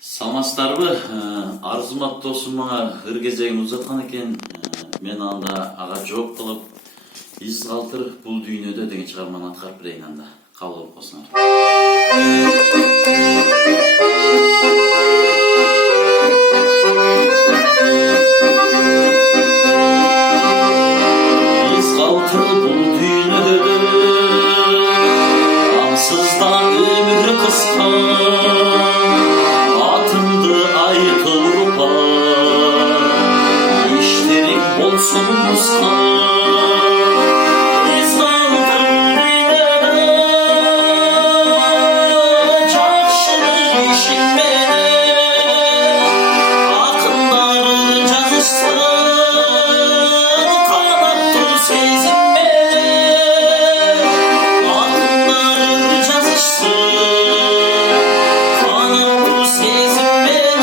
Саламатсыздарбы? Арзымат досум мага ыр кезегин узаткан экен. Мен анда ага жооп кылып, "Из калтыр бул дүйнөдө" деген чыгарманы аткарып берейин анда. Кабыл алып койсуңар. Из калтыр бул дүйнөдө, аңсызда өмүр кыска. Атымды айтып иштериң болсун муска. Из калтыр дүйнөдө, жакшылык ишин менен акындар жазышсын, канаттуу сезим менен акындар жазышсын, канаттуу сезим менен.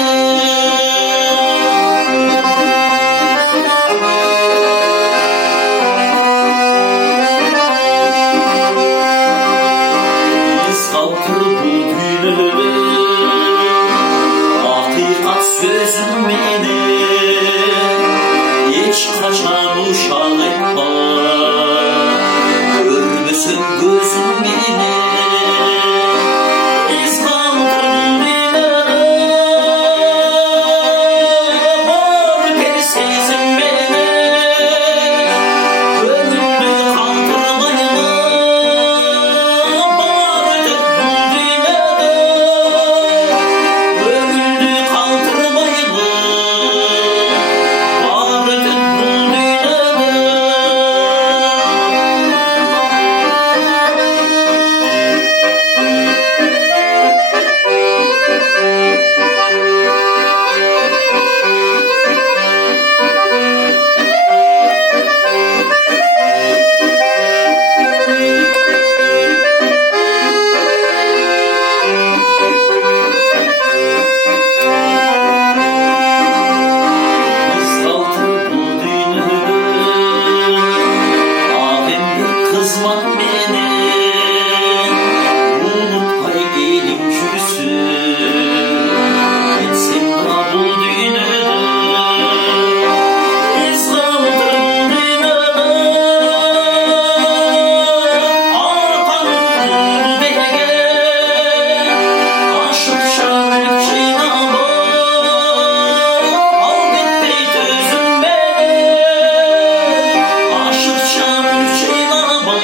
Из калтыр бул дүйнөдө, акыйкат сөзүм менен эч качан ушак айтма, көрбөсөм көзүм менен. Из калтыр дүйнөдө, бар бир сезим менен көңүлдү калтырбайбы, бар деп бул дүйнөдө көңүлдү калтырбайбы, бар деп бул дүйнөдө. Из калтыр бул дүйнөдө, ак эмгек кызмат менен унутпай элим жүрсүн, кетсең да бул дүйнөдө. Из калтыр дүйнөдө, атаң деген ашыкча мүлк жыйнабы, ал кетпей төзүм менен ашыкча мүлк жыйнабы,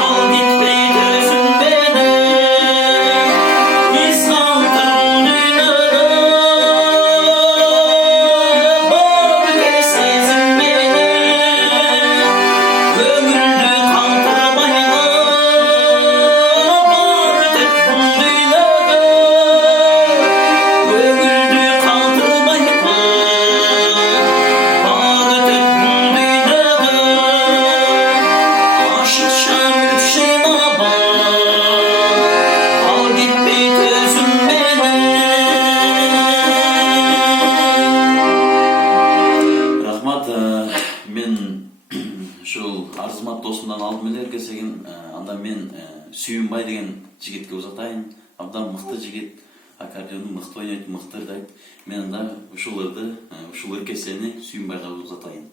ал кетпей төзүм менен. Из калтыр дүйнөдө, бар бир сезим менен көңүлдү калтырбайбы, бар деп бул дүйнөдө көңүлдү калтырбайбы, бар деп бул дүйнөдө ашыкча мүлк жыйнабы, ал кетпей төзүм менен. Рахмат, мен ушул Арзымат досумдан алдым эле ыр кезегин. Анда мен Сүйүнбай деген жигитке узатайын. Абдан мыкты жигит, аккордеонду мыкты ойнойт, мыкты ырдайт. Мен анда ушул ыр кезени Сүйүнбайга узатайын.